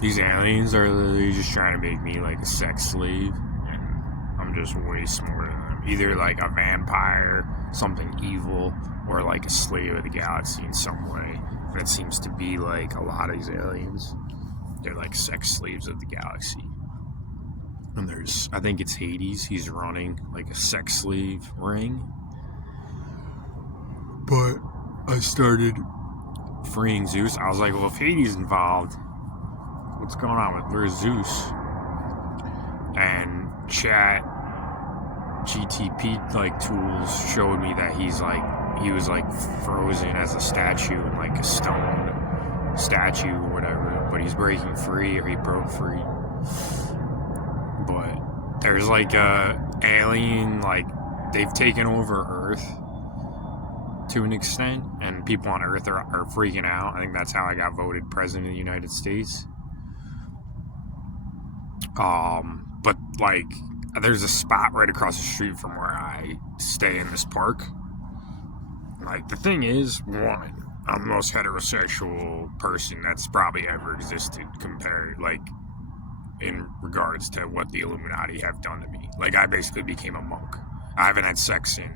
These aliens are literally just trying to make me like a sex slave, and I'm just way smarter than them. Either like a vampire, something evil, or like a slave of the galaxy in some way. And it seems to be like a lot of these aliens. They're like sex slaves of the galaxy. And I think it's Hades. He's running like a sex slave ring. But I started freeing Zeus. I was like, well, if Hades involved, what's going on with where's Zeus? And chat GTP like tools showed me that he was like frozen as a statue in like a stone statue or whatever, but he's breaking free, or he broke free. But there's like a alien, like they've taken over Earth to an extent, and people on Earth are freaking out. I think that's how I got voted president of the United States. But like there's a spot right across the street from where I stay in this park. Like, the thing is, one, I'm the most heterosexual person that's probably ever existed compared, like, in regards to what the Illuminati have done to me. Like, I basically became a monk. I haven't had sex in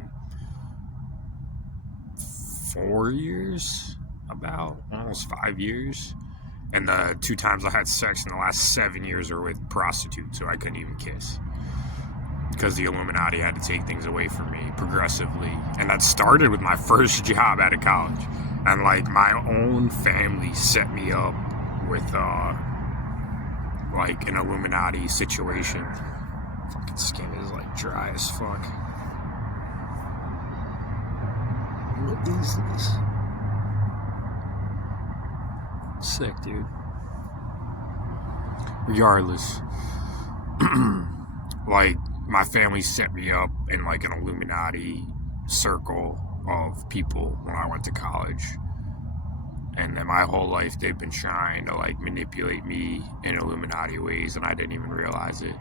4 years, about almost 5 years. And the 2 times I had sex in the last 7 years were with prostitutes, so I couldn't even kiss. Because the Illuminati had to take things away from me progressively. And that started with my first job out of college. And like my own family set me up with like an Illuminati situation. Fucking skin is like dry as fuck. What is this? Sick, dude. Regardless. Like, my family set me up in like an Illuminati circle of people when I went to college. And then my whole life they've been trying to like manipulate me in Illuminati ways, and I didn't even realize it.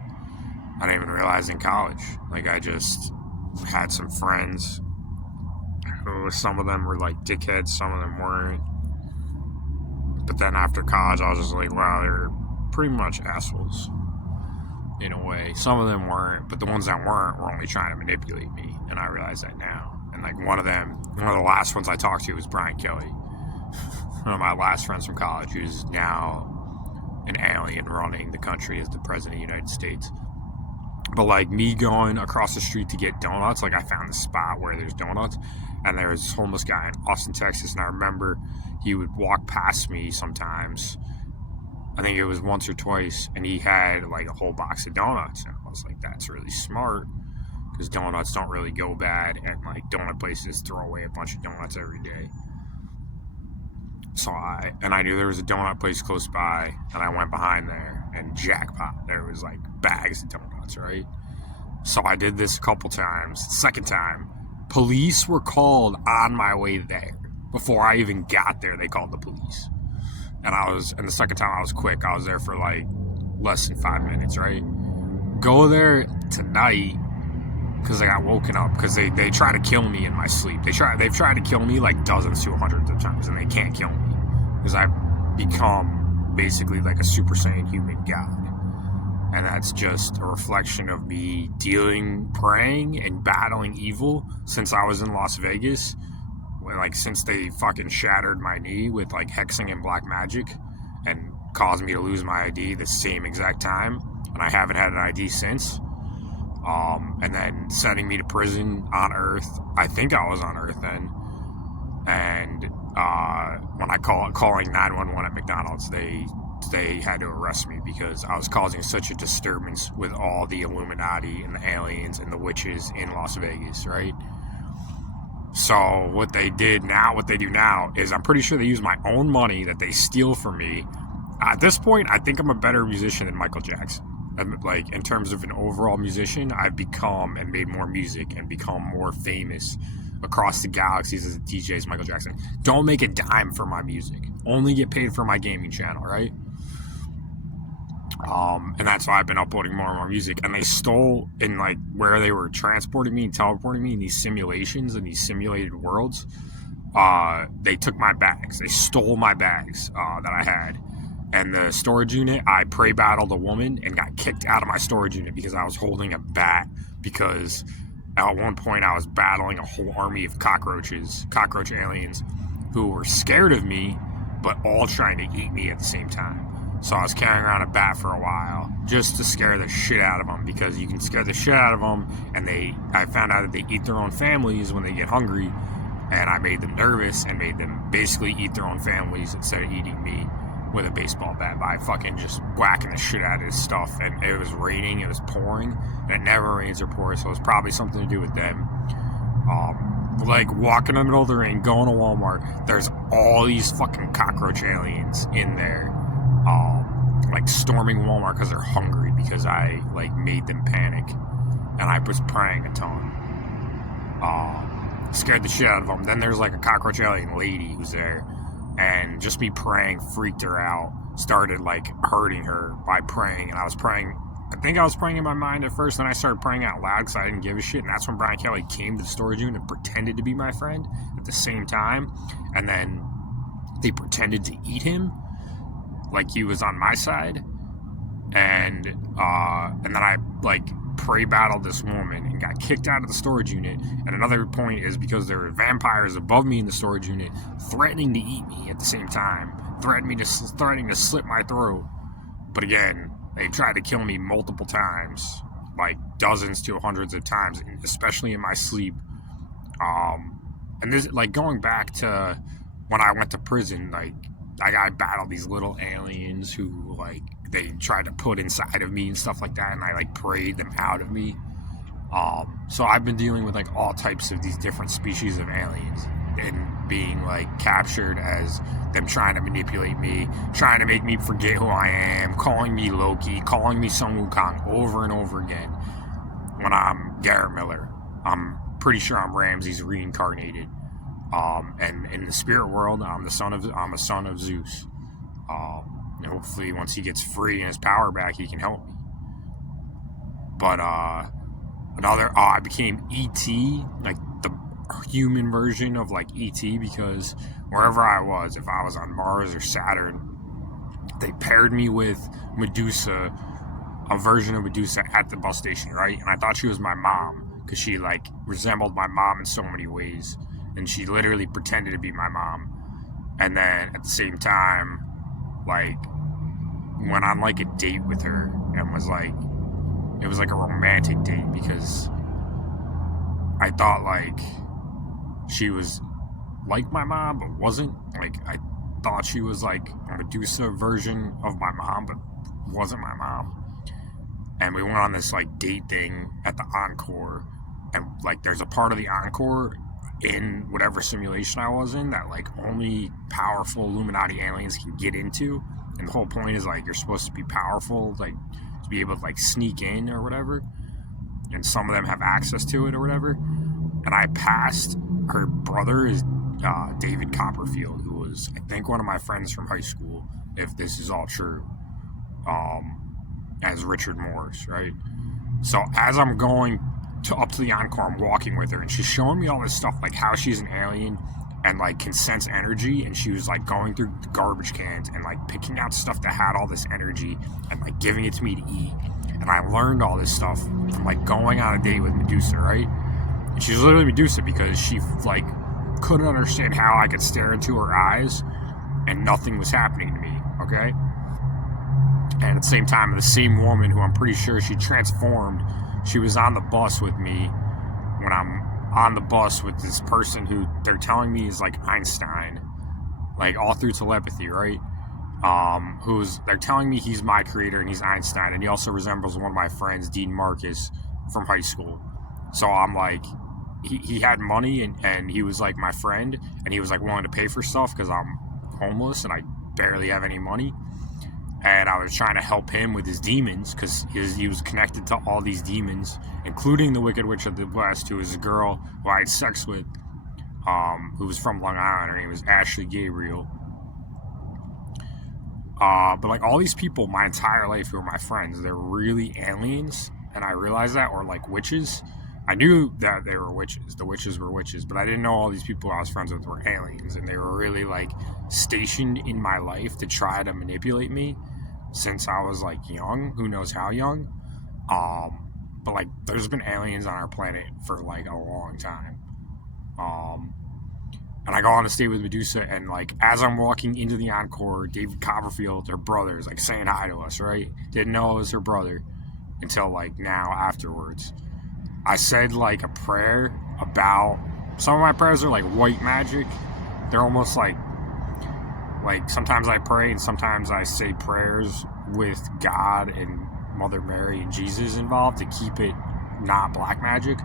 I didn't even realize in college. Like, I just had some friends who, some of them were like dickheads, some of them weren't. But then after college I was just like, wow, they're pretty much assholes. In a way, some of them weren't, but the ones that weren't were only trying to manipulate me, and I realize that now. And like one of the last ones I talked to was Brian Kelly, one of my last friends from college, who's now an alien running the country as the president of the United States. But like me going across the street to get donuts, like I found this spot where there's donuts, and there was this homeless guy in Austin, Texas, and I remember he would walk past me sometimes. I think it was once or twice, and he had like a whole box of donuts, and I was like, that's really smart, because donuts don't really go bad, and like donut places throw away a bunch of donuts every day. So I knew there was a donut place close by, and I went behind there, and jackpot, there was like bags of donuts, right? So I did this a couple times. Second time, police were called on my way there. Before I even got there, they called the police. And the second time I was quick. I was there for like less than 5 minutes, right? Go there tonight because I got woken up because they try to kill me in my sleep. They've tried to kill me like dozens to hundreds of times, and they can't kill me because I've become basically like a Super Saiyan human god. And that's just a reflection of me praying and battling evil since I was in Las Vegas. Like, since they fucking shattered my knee with like hexing and black magic and caused me to lose my ID the same exact time, and I haven't had an ID since. And then sending me to prison on Earth. I think I was on Earth then. And when I calling 911 at McDonald's, they had to arrest me because I was causing such a disturbance with all the Illuminati and the aliens and the witches in Las Vegas, right? So what they do now is, I'm pretty sure they use my own money that they steal from me. At this point, I think I'm a better musician than Michael Jackson. Like, in terms of an overall musician, I've become and made more music and become more famous across the galaxies as a DJ as Michael Jackson. Don't make a dime for my music. Only get paid for my gaming channel, right? And that's why I've been uploading more and more music. And they stole, in like where they were transporting me and teleporting me in these simulations and these simulated worlds, they took my bags. They stole my bags that I had. And the storage unit, I prey battled a woman and got kicked out of my storage unit because I was holding a bat, because at one point I was battling a whole army of cockroach aliens, who were scared of me, but all trying to eat me at the same time. So I was carrying around a bat for a while just to scare the shit out of them, because you can scare the shit out of them, and I found out that they eat their own families when they get hungry, and I made them nervous and made them basically eat their own families instead of eating me with a baseball bat by fucking just whacking the shit out of this stuff. And it was raining, it was pouring, and it never rains or pours, so it's probably something to do with them. Like walking in the middle of the rain, going to Walmart, there's all these fucking cockroach aliens in there, like storming Walmart because they're hungry, because I like made them panic, and I was praying a ton. Scared the shit out of them. Then there's like a cockroach alien lady who's there, and just me praying freaked her out, started like hurting her by praying. And I think I was praying in my mind at first, then I started praying out loud because I didn't give a shit. And that's when Brian Kelly came to the storage unit and pretended to be my friend at the same time, and then they pretended to eat him like he was on my side. And then I like prey battled this woman and got kicked out of the storage unit. And another point is because there were vampires above me in the storage unit threatening to eat me at the same time, threatening to slit my throat. But again, they tried to kill me multiple times, like dozens to hundreds of times, especially in my sleep. And this, like, going back to when I went to prison, like I battled these little aliens who, like, they tried to put inside of me and stuff like that, and I like prayed them out of me. So I've been dealing with like all types of these different species of aliens, and being like captured as them trying to manipulate me, trying to make me forget who I am, calling me Loki, calling me Sun Wukong over and over again. When I'm Garrett Miller, I'm pretty sure I'm Ramses reincarnated. And in the spirit world, I'm a son of Zeus. And hopefully once he gets free and his power back, he can help me. But I became E.T., like the human version of like E.T., because wherever I was, if I was on Mars or Saturn, they paired me with Medusa, a version of Medusa at the bus station, right? And I thought she was my mom, because she like resembled my mom in so many ways, and she literally pretended to be my mom. And then at the same time, like, went on like a date with her, and it was like a romantic date, because I thought like she was like my mom but wasn't. Like, I thought she was like a Medusa version of my mom but wasn't my mom. And we went on this like date thing at the Encore, and like there's a part of the Encore in whatever simulation I was in that like only powerful Illuminati aliens can get into. And the whole point is like you're supposed to be powerful, like to be able to like sneak in or whatever, and some of them have access to it or whatever. And I passed. Her brother is David Copperfield, who was, I think, one of my friends from high school, if this is all true, as Richard Morris, right? So as I'm going up to the Encore, I'm walking with her, and she's showing me all this stuff, like how she's an alien and like can sense energy, and she was like going through the garbage cans and like picking out stuff that had all this energy and like giving it to me to eat. And I learned all this stuff from like going on a date with Medusa, right? And she's literally Medusa because she like couldn't understand how I could stare into her eyes and nothing was happening to me, okay? And at the same time, the same woman who I'm pretty sure she transformed, she was on the bus with me when I'm on the bus with this person who they're telling me is like Einstein, like all through telepathy, right? They're telling me he's my creator and he's Einstein, and he also resembles one of my friends, Dean Marcus, from high school. So I'm like, he had money and he was like my friend, and he was like willing to pay for stuff because I'm homeless and I barely have any money. And I was trying to help him with his demons because he was connected to all these demons, including the Wicked Witch of the West, who was a girl who I had sex with, who was from Long Island. Her name was Ashley Gabriel. But like all these people my entire life who were my friends, they're really aliens, and I realized that, or like witches. I knew that they were witches. The witches were witches, but I didn't know all these people I was friends with were aliens, and they were really like stationed in my life to try to manipulate me since I was like young. Who knows how young? But like, there's been aliens on our planet for like a long time. And I go on the stage with Medusa, and like as I'm walking into the encore, David Copperfield, her brother, is like saying hi to us. Right? Didn't know it was her brother until like now afterwards. I said like a prayer about, some of my prayers are like white magic. They're almost like sometimes I pray and sometimes I say prayers with God and Mother Mary and Jesus involved to keep it not black magic.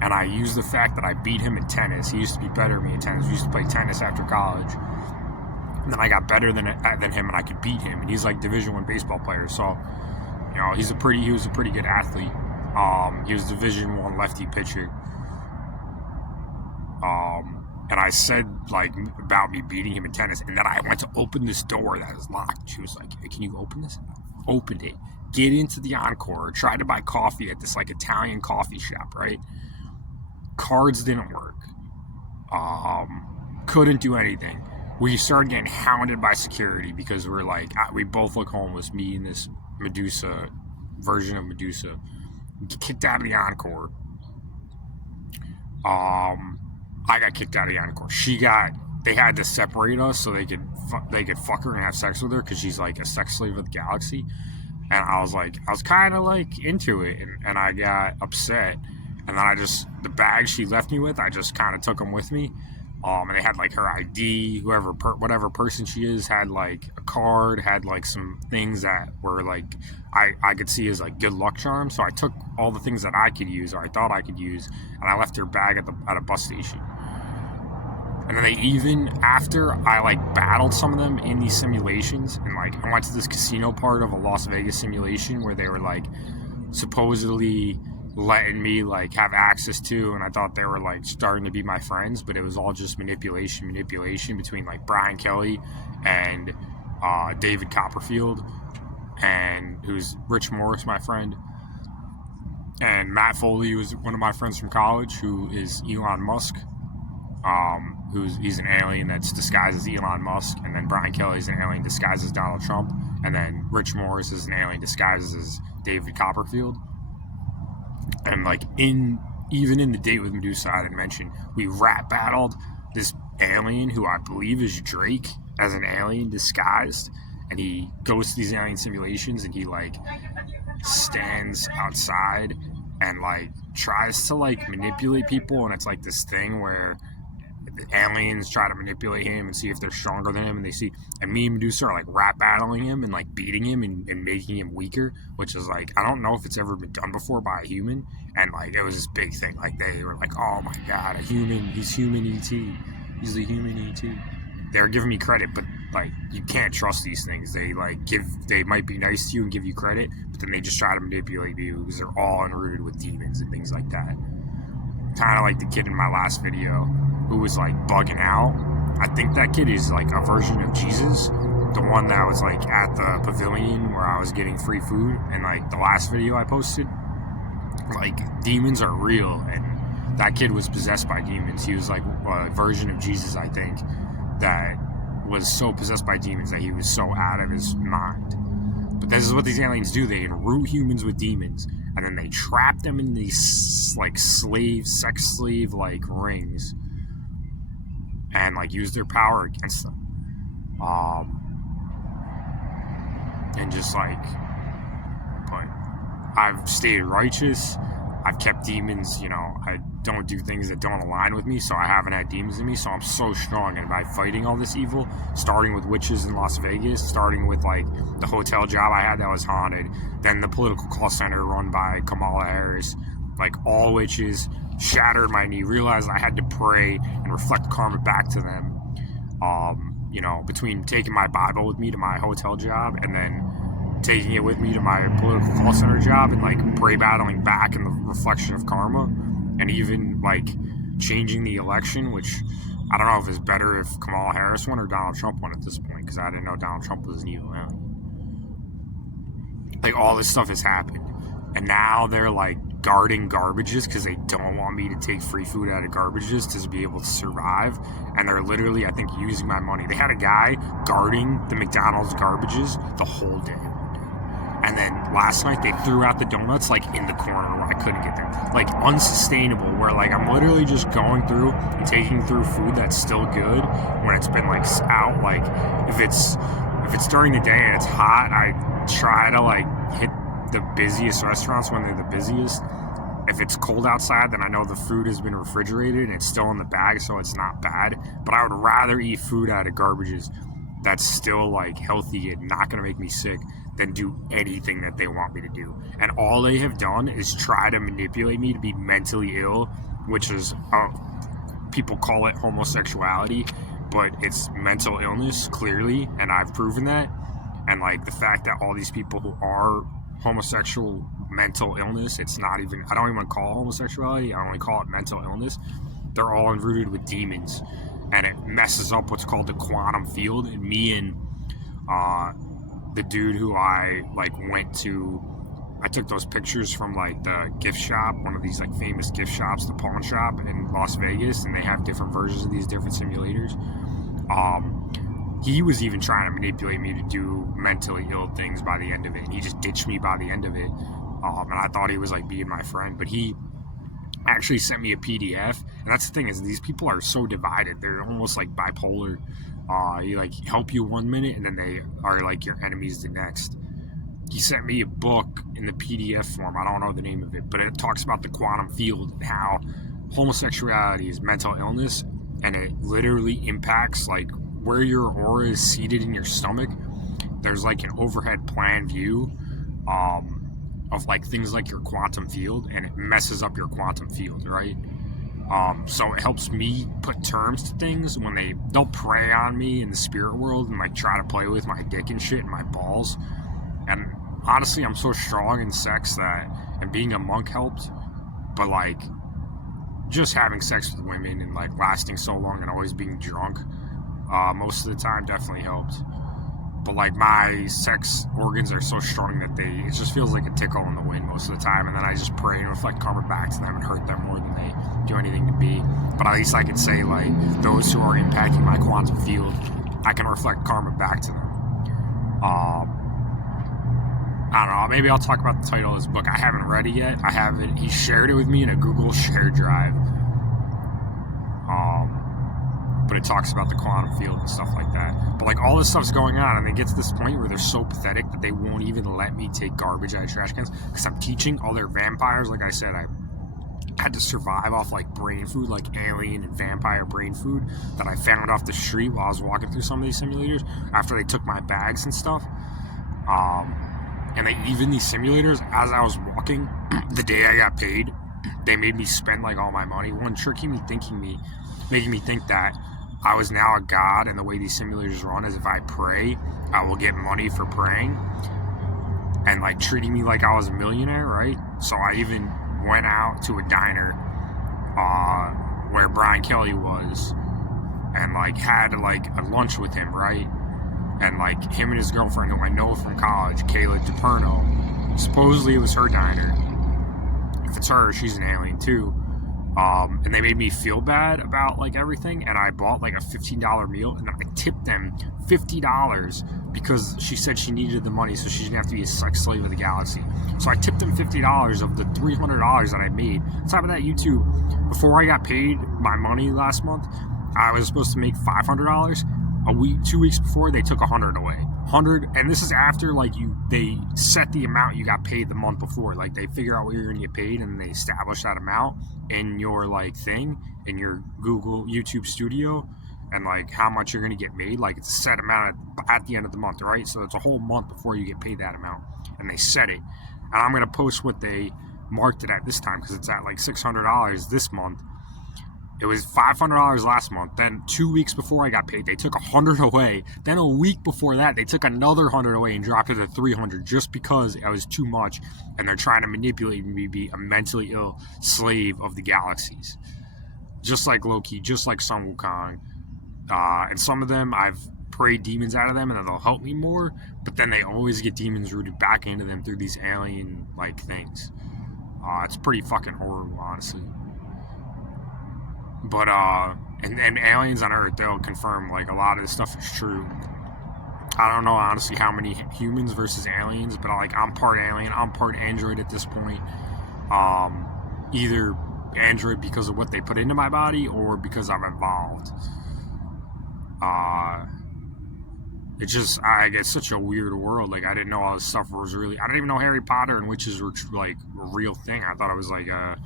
And I use the fact that I beat him in tennis. He used to be better than me in tennis. We used to play tennis after college. And then I got better than him, and I could beat him. And he's like Division I baseball player. So, you know, he was a pretty good athlete. He was Division I lefty pitcher. And I said like about me beating him in tennis, and then I went to open this door that was locked. She was like, "Hey, can you open this?" Opened it. Get into the encore. Tried to buy coffee at this like Italian coffee shop, right? Cards didn't work. Couldn't do anything. We started getting hounded by security because we're like, we both look homeless. Me and this Medusa version of Medusa. Kicked out of the encore. I got kicked out of the encore. They had to separate us so they could fuck her and have sex with her because she's like a sex slave of the galaxy. And I was kind of like into it, and I got upset. And then the bags she left me with, I just kind of took them with me. And they had like her ID, whatever person she is, had like a card, had like some things that were like, I could see as like good luck charms. So I took all the things that I could use, or I thought I could use, and I left her bag at a bus station. And then after I like battled some of them in these simulations, and like I went to this casino part of a Las Vegas simulation where they were like supposedly letting me like have access to, and I thought they were like starting to be my friends, but it was all just manipulation between like Brian Kelly and David Copperfield, and who's Rich Morris, my friend, and Matt Foley, who was one of my friends from college, who is Elon Musk. He's an alien that's disguised as Elon Musk, and then Brian Kelly is an alien disguised as Donald Trump, and then Rich Morris is an alien disguised as David Copperfield. And like even in the date with Medusa, I didn't mention, we rap battled this alien who I believe is Drake as an alien disguised, and he goes to these alien simulations and he like stands outside and like tries to like manipulate people, and it's like this thing where the aliens try to manipulate him and see if they're stronger than him, and me and Medusa are like rap battling him and like beating him and making him weaker, which is like, I don't know if it's ever been done before by a human. And like it was this big thing, like they were like, oh my god, he's human E.T. He's the human E.T. They're giving me credit, but like you can't trust these things. They might be nice to you and give you credit, but then they just try to manipulate you because they're all enrooted with demons and things like that. Kind of like the kid in my last video who was like bugging out. I think that kid is like a version of Jesus, the one that was like at the pavilion where I was getting free food, and like the last video I posted, like demons are real, and that kid was possessed by demons. He was like a version of Jesus, I think, that was so possessed by demons that he was so out of his mind. But this is what these aliens do. They enroot humans with demons, and then they trap them in these like sex slave like rings, and like use their power against them. And just like, but I've stayed righteous. I've kept demons, I don't do things that don't align with me, so I haven't had demons in me, so I'm so strong. And by fighting all this evil, starting with witches in Las Vegas, starting with like the hotel job I had that was haunted, then the political call center run by Kamala Harris, like all witches, shattered my knee, realized I had to pray and reflect karma back to them. Between taking my Bible with me to my hotel job and then taking it with me to my political call center job and like pray battling back in the reflection of karma, and even like changing the election, which I don't know if it's better if Kamala Harris won or Donald Trump won at this point, because I didn't know Donald Trump was an evil alien. Like all this stuff has happened, and now they're like guarding garbages because they don't want me to take free food out of garbages to be able to survive. And they're literally, I think, using my money. They had a guy guarding the McDonald's garbages the whole day. And then last night they threw out the donuts like in the corner where I couldn't get them. Like unsustainable, where like I'm literally just going through and taking through food that's still good when it's been like out. Like if it's during the day and it's hot, I try to like hit the busiest restaurants when they're the busiest. If it's cold outside, then I know the food has been refrigerated and it's still in the bag, so it's not bad. But I would rather eat food out of garbages that's still like healthy and not going to make me sick than do anything that they want me to do. And all they have done is try to manipulate me to be mentally ill, which is people call it homosexuality, but it's mental illness clearly, and I've proven that. And like the fact that all these people who are homosexual mental illness, it's not even, I don't even call it homosexuality, I only call it mental illness. They're all enrooted with demons, and it messes up what's called the quantum field. And me and the dude who I like went to, I took those pictures from like the gift shop, one of these like famous gift shops, the pawn shop in Las Vegas, and they have different versions of these different simulators. He was even trying to manipulate me to do mentally ill things by the end of it, and he just ditched me by the end of it. And I thought he was like being my friend, but he actually sent me a PDF. And that's the thing, is these people are so divided. They're almost like bipolar. He like help you one minute and then they are like your enemies the next. He sent me a book in the PDF form. I don't know the name of it, but it talks about the quantum field and how homosexuality is mental illness, and it literally impacts like where your aura is seated in your stomach. There's like an overhead plan view of like things like your quantum field, and it messes up your quantum field, right? So it helps me put terms to things when they'll prey on me in the spirit world and like try to play with my dick and shit and my balls. And honestly, I'm so strong in sex that, and being a monk helped, but like just having sex with women and like lasting so long and always being drunk most of the time definitely helped. But like my sex organs are so strong that it just feels like a tickle in the wind most of the time, and then I just pray and reflect karma back to them and hurt them more than they do anything to me. But at least I can say like those who are impacting my quantum field, I can reflect karma back to them. I don't know, maybe I'll talk about the title of this book. I haven't read it yet. I have it. He shared it with me in a Google Share Drive. But it talks about the quantum field and stuff like that. But like all this stuff's going on, and they get to this point where they're so pathetic that they won't even let me take garbage out of trash cans because I'm teaching other vampires. Like I said, I had to survive off like brain food, like alien and vampire brain food that I found off the street while I was walking through some of these simulators after they took my bags and stuff. And these simulators, as I was walking, the day I got paid, they made me spend like all my money. One, making me think that I was now a god, and the way these simulators run is if I pray, I will get money for praying, and like treating me like I was a millionaire, right? So I even went out to a diner where Brian Kelly was, and like had like a lunch with him, right? And like him and his girlfriend, who I know from college, Kayla DePerno, supposedly it was her diner. If it's her, she's an alien too. And they made me feel bad about like everything, and I bought like a $15 meal, and then I tipped them $50 because she said she needed the money so she didn't have to be a sex slave of the galaxy. So I tipped them $50 of the $300 that I made. On top of that, YouTube, before I got paid my money last month, I was supposed to make $500. A week, 2 weeks before, they took $100 away. And this is after like they set the amount you got paid the month before. Like they figure out what you're gonna get paid, and they establish that amount in your like thing in your Google YouTube Studio, and like how much you're gonna get made. Like it's a set amount at the end of the month, right? So it's a whole month before you get paid that amount, and they set it. And I'm gonna post what they marked it at this time because it's at like $600 this month. It was $500 last month. Then 2 weeks before I got paid, they took $100 away. Then a week before that, they took another $100 away and dropped it to $300 just because it was too much. And they're trying to manipulate me to be a mentally ill slave of the galaxies. Just like Loki, just like Sun Wukong. And some of them, I've prayed demons out of them and they'll help me more. But then they always get demons rooted back into them through these alien-like things. It's pretty fucking horrible, honestly. But and aliens on Earth, they'll confirm like a lot of this stuff is true. I don't know honestly how many humans versus aliens, but like I'm part alien, I'm part android at this point. Either android because of what they put into my body or because I've evolved. It's just it's such a weird world. Like I didn't know all this stuff was really. I didn't even know Harry Potter and witches were like a real thing. I thought it was like a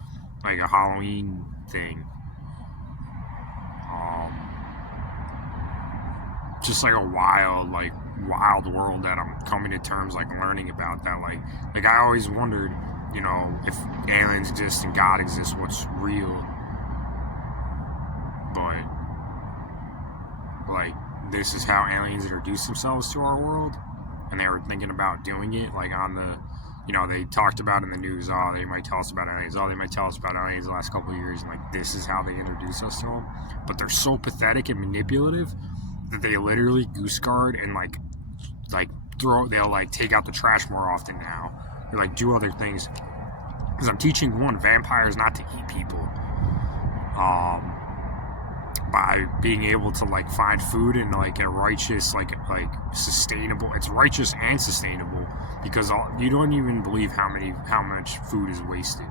Halloween thing. Just like a wild world that I'm coming to terms like learning about that. Like I always wondered, you know, if aliens exist and God exists, what's real? But like this is how aliens introduce themselves to our world, and they were thinking about doing it like on the, you know, they talked about in the news, oh, they might tell us about aliens, oh, they might tell us about aliens the last couple of years, and like this is how they introduce us to them. But they're so pathetic and manipulative that they literally goose guard and like they'll like take out the trash more often now. They like do other things. Because I'm teaching vampires not to eat people. By being able to like find food in like a righteous, like sustainable. It's righteous and sustainable because you don't even believe how much food is wasted.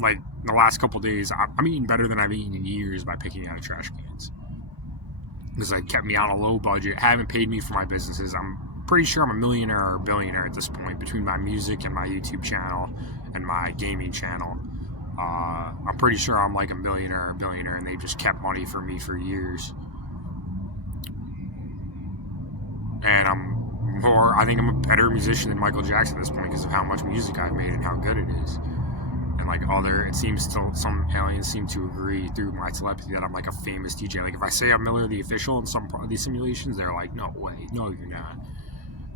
Like the last couple days, I'm eating better than I've eaten in years by picking out of trash cans. Because it kept me on a low budget, haven't paid me for my businesses. I'm pretty sure I'm a millionaire or billionaire at this point between my music and my YouTube channel and my gaming channel. I'm pretty sure I'm like a millionaire or billionaire, and they just kept money for me for years. And I think I'm a better musician than Michael Jackson at this point because of how much music I've made and how good it is. And like it seems some aliens seem to agree through my telepathy that I'm like a famous DJ. Like if I say I'm Miller the Official in some part of these simulations, they're like, no way, no you're not.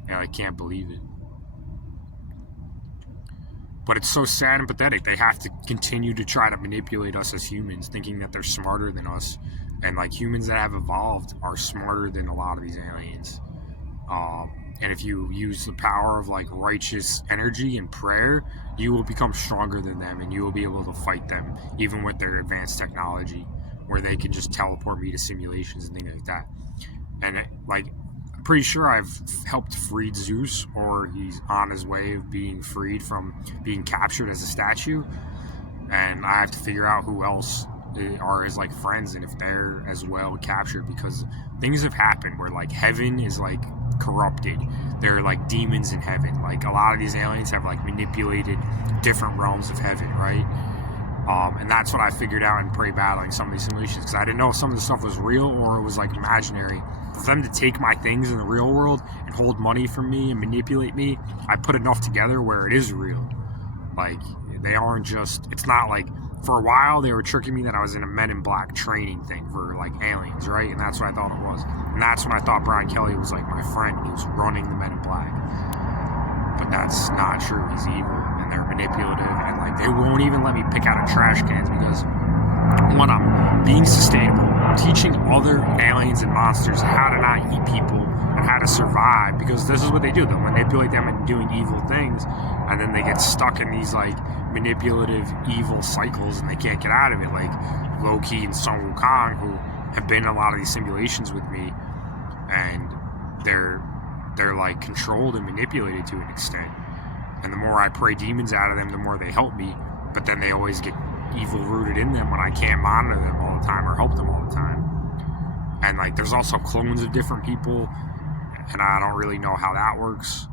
And I can't believe it. But it's so sad and pathetic. They have to continue to try to manipulate us as humans, thinking that they're smarter than us. And like humans that have evolved are smarter than a lot of these aliens. And if you use the power of like righteous energy and prayer, you will become stronger than them, and you will be able to fight them, even with their advanced technology, where they can just teleport me to simulations and things like that. And I'm pretty sure I've helped free Zeus, or he's on his way of being freed from being captured as a statue. And I have to figure out who else are his like friends and if they're as well captured, because things have happened where like heaven is like corrupted. There are like demons in heaven. Like a lot of these aliens have like manipulated different realms of heaven, right? And that's what I figured out in Prey battling some of these simulations, because I didn't know if some of the stuff was real or it was like imaginary. For them to take my things in the real world and hold money from me and manipulate me, I put enough together where it is real. Like they aren't just, it's not like, for a while they were tricking me that I was in a Men in Black training thing for like aliens, right? And that's what I thought it was. And that's when I thought Brian Kelly was like my friend and he was running the Men in Black. But that's not true. He's evil and they're manipulative, and like they won't even let me pick out of trash cans because when I'm being sustainable, I'm teaching other aliens and monsters how to not eat people and how to survive, because this is what they do. They'll manipulate them into doing evil things, and then they get stuck in these like manipulative evil cycles and they can't get out of it. Like Loki and Sun Wukong, who have been in a lot of these simulations with me, and they're like controlled and manipulated to an extent. And the more I pray demons out of them, the more they help me. But then they always get evil rooted in them when I can't monitor them all the time or help them all the time. And like there's also clones of different people, and I don't really know how that works.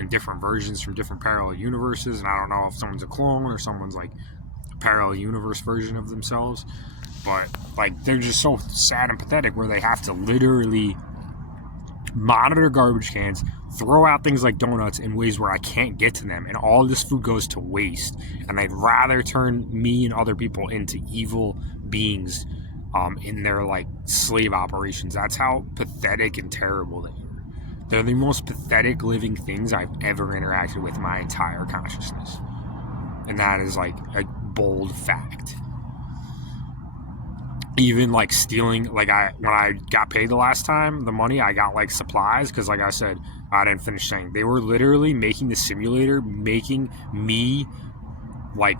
In different versions from different parallel universes, and I don't know if someone's a clone or someone's like a parallel universe version of themselves. But like they're just so sad and pathetic where they have to literally monitor garbage cans, throw out things like donuts in ways where I can't get to them, and all this food goes to waste. And they'd rather turn me and other people into evil beings in their like slave operations. That's how pathetic and terrible they are. They're the most pathetic living things I've ever interacted with in my entire consciousness. And that is like a bold fact. even like stealing, like when I got paid the last time, the money I got like supplies, because like I said, I didn't finish saying, they were literally making the simulator, making me like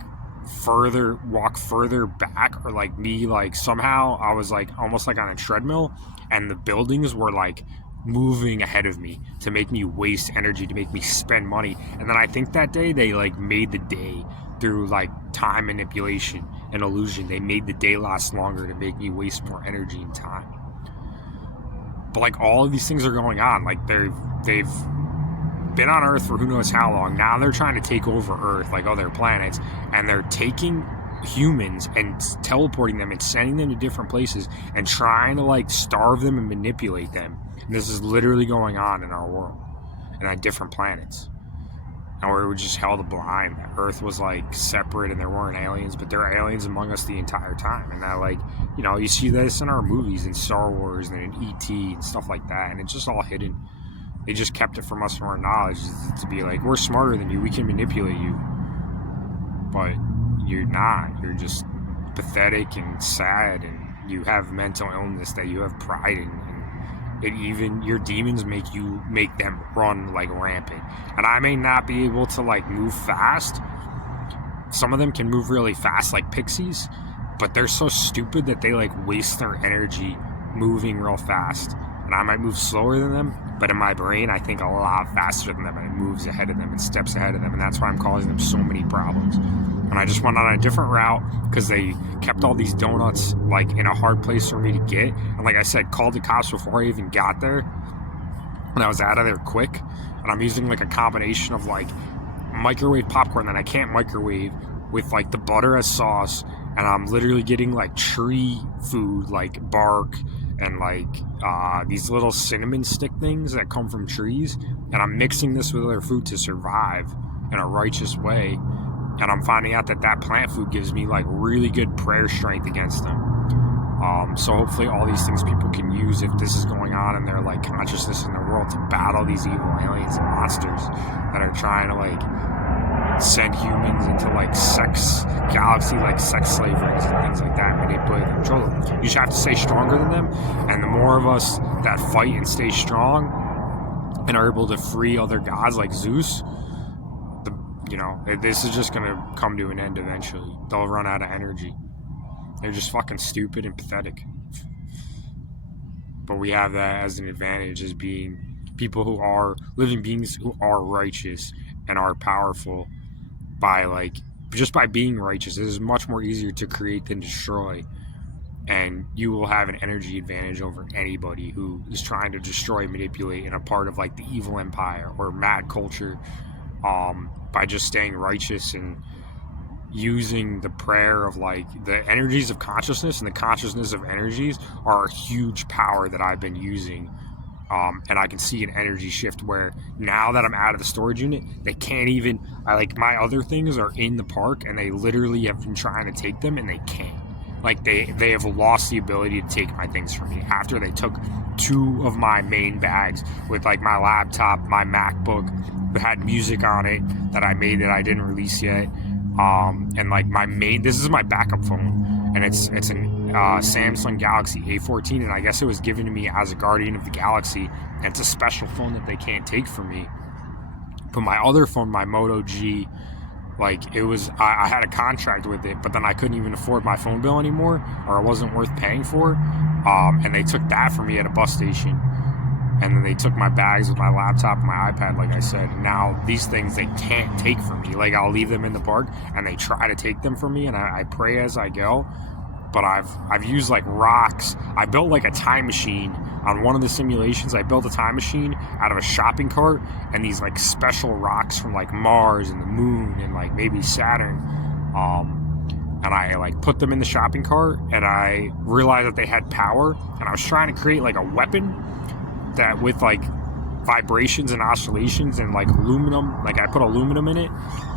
walk further back, or like me, like somehow I was like almost like on a treadmill, and the buildings were like moving ahead of me to make me waste energy, to make me spend money. And then I think that day they like made the day through like time manipulation and illusion. They made the day last longer to make me waste more energy and time. But like all of these things are going on. Like they've been on Earth for who knows how long. Now they're trying to take over Earth, like other planets, and they're taking humans and teleporting them and sending them to different places and trying to like starve them and manipulate them. And this is literally going on in our world and on different planets. And we were just held blind. Earth was like separate and there weren't aliens, but there are aliens among us the entire time. And that, like, you know, you see this in our movies, in Star Wars and in E.T. and stuff like that, and it's just all hidden. They just kept it from us, from our knowledge, to be like, we're smarter than you, we can manipulate you. But you're not. You're just pathetic and sad, and you have mental illness that you have pride in. And even your demons make them run like rampant. And I may not be able to like move fast. Some of them can move really fast, like pixies, but they're so stupid that they like waste their energy moving real fast. And I might move slower than them, but in my brain, I think a lot faster than them, and it moves ahead of them and steps ahead of them, and that's why I'm causing them so many problems. And I just went on a different route because they kept all these donuts like in a hard place for me to get. And like I said, called the cops before I even got there, and I was out of there quick. And I'm using like a combination of like microwave popcorn that I can't microwave with like the butter as sauce, and I'm literally getting like tree food, like bark and like these little cinnamon stick things that come from trees, and I'm mixing this with other food to survive in a righteous way. And I'm finding out that plant food gives me like really good prayer strength against them. So hopefully all these things people can use if this is going on in their like consciousness in their world, to battle these evil aliens and monsters that are trying to like send humans into like sex galaxy, like sex slave rings and things like that, manipulate and control them. You just have to stay stronger than them, and the more of us that fight and stay strong and are able to free other gods like Zeus, this is just going to come to an end eventually. They'll run out of energy. They're just fucking stupid and pathetic. But we have that as an advantage, as being people who are living beings who are righteous and are powerful. Just by being righteous, it is much more easier to create than destroy. And you will have an energy advantage over anybody who is trying to destroy, manipulate, and a part of like the evil empire or mad culture. By just staying righteous and using the prayer of like the energies of consciousness, and the consciousness of energies are a huge power that I've been using. And I can see an energy shift where now that I'm out of the storage unit, they can't even, my other things are in the park, and they literally have been trying to take them and they can't. Like they have lost the ability to take my things from me after they took 2 of my main bags with like my laptop, my MacBook that had music on it that I made that I didn't release yet. And like this is my backup phone, and it's an Samsung Galaxy A14, and I guess it was given to me as a guardian of the galaxy, and it's a special phone that they can't take from me. But my other phone, my Moto G, like it was, I had a contract with it, but then I couldn't even afford my phone bill anymore, or it wasn't worth paying for. And they took that from me at a bus station. And then they took my bags with my laptop and my iPad, like I said. And now these things they can't take from me. Like I'll leave them in the park and they try to take them from me, and I pray as I go. But I've used like rocks. I built like a time machine on one of the simulations. I built a time machine out of a shopping cart and these like special rocks from like Mars and the moon and like maybe Saturn. And I like put them in the shopping cart, and I realized that they had power, and I was trying to create like a weapon that with like vibrations and oscillations and like aluminum, like I put aluminum in it,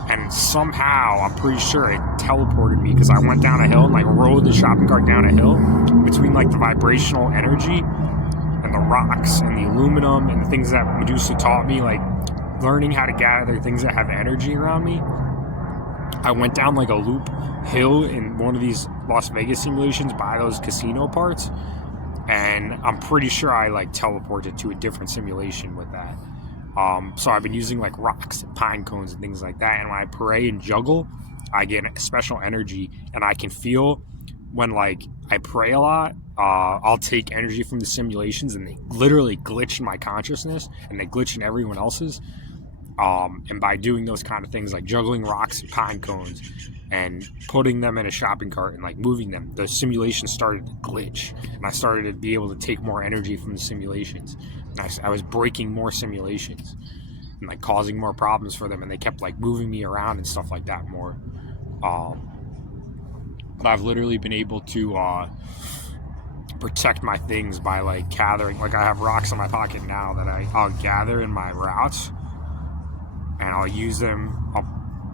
and somehow I'm pretty sure it teleported me, because I went down a hill and like rode the shopping cart down a hill between like the vibrational energy and the rocks and the aluminum and the things that Medusa taught me, like learning how to gather things that have energy around me. I went down like a loop hill in one of these Las Vegas simulations by those casino parts, and I'm pretty sure I like teleported to a different simulation with that. So I've been using like rocks and pine cones and things like that, and when I pray and juggle, I get special energy, and I can feel when like I pray a lot. I'll take energy from the simulations, and they literally glitch in my consciousness, and they glitch in everyone else's. And by doing those kind of things like juggling rocks and pine cones and putting them in a shopping cart and like moving them, the simulation started to glitch, and I started to be able to take more energy from the simulations. And I was breaking more simulations and like causing more problems for them, and they kept like moving me around and stuff like that more. But I've literally been able to protect my things by like gathering. Like I have rocks in my pocket now that I'll gather in my routes, and I'll use them. I'll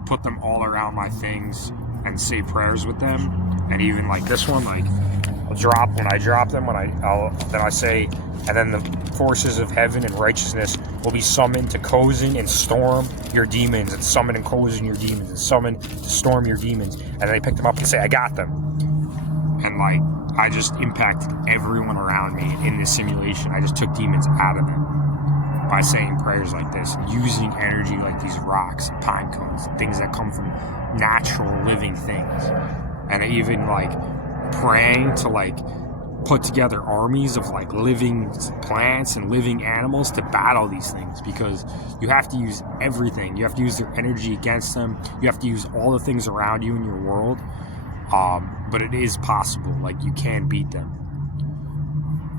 put them all around my things and say prayers with them. And even like this one, like I'll drop when I drop them. Then I say, and then the forces of heaven and righteousness will be summoned to cozen and storm your demons, and summon and cozen your demons, and summon to storm your demons. And then they pick them up and say, I got them. And like I just impacted everyone around me in this simulation. I just took demons out of them by saying prayers like this, using energy like these rocks and pine cones, things that come from natural living things. And even like praying to like put together armies of like living plants and living animals to battle these things, because you have to use everything. You have to use their energy against them. You have to use all the things around you in your world. But it is possible. Like you can beat them.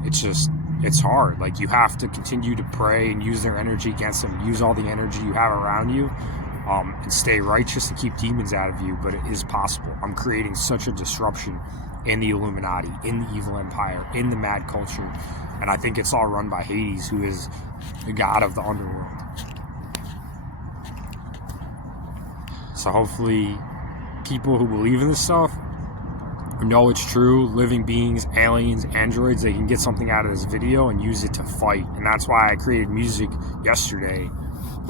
It's hard. Like you have to continue to pray and use their energy against them. Use all the energy you have around you, and stay righteous to keep demons out of you. But it is possible. I'm creating such a disruption in the Illuminati, in the evil empire, in the mad culture, and I think it's all run by Hades, who is the god of the underworld. So hopefully people who believe in this stuff, who know it's true, living beings, aliens, androids, they can get something out of this video and use it to fight. And that's why I created music yesterday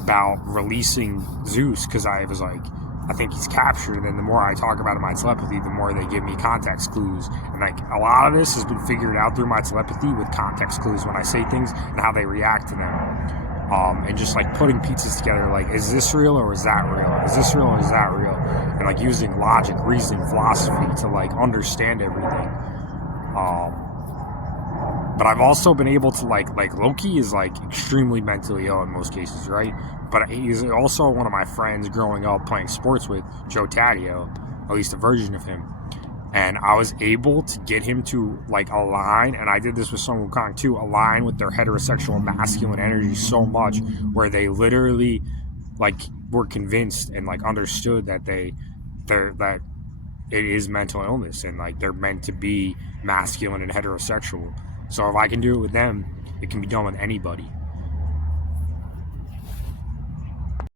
about releasing Zeus, because I was like, I think he's captured, and then the more I talk about it in my telepathy, the more they give me context clues. And like a lot of this has been figured out through my telepathy with context clues when I say things and how they react to them. And just like putting pieces together, like, is this real or is that real? Is this real or is that real? And like using logic, reasoning, philosophy to like understand everything. But I've also been able to like Loki is like extremely mentally ill in most cases, right? But he's also one of my friends growing up playing sports with, Joe Taddeo, at least a version of him. And I was able to get him to like align, and I did this with Sun Wukong too, align with their heterosexual masculine energy so much, where they literally like were convinced and like understood that that it is mental illness, and like they're meant to be masculine and heterosexual. So if I can do it with them, it can be done with anybody.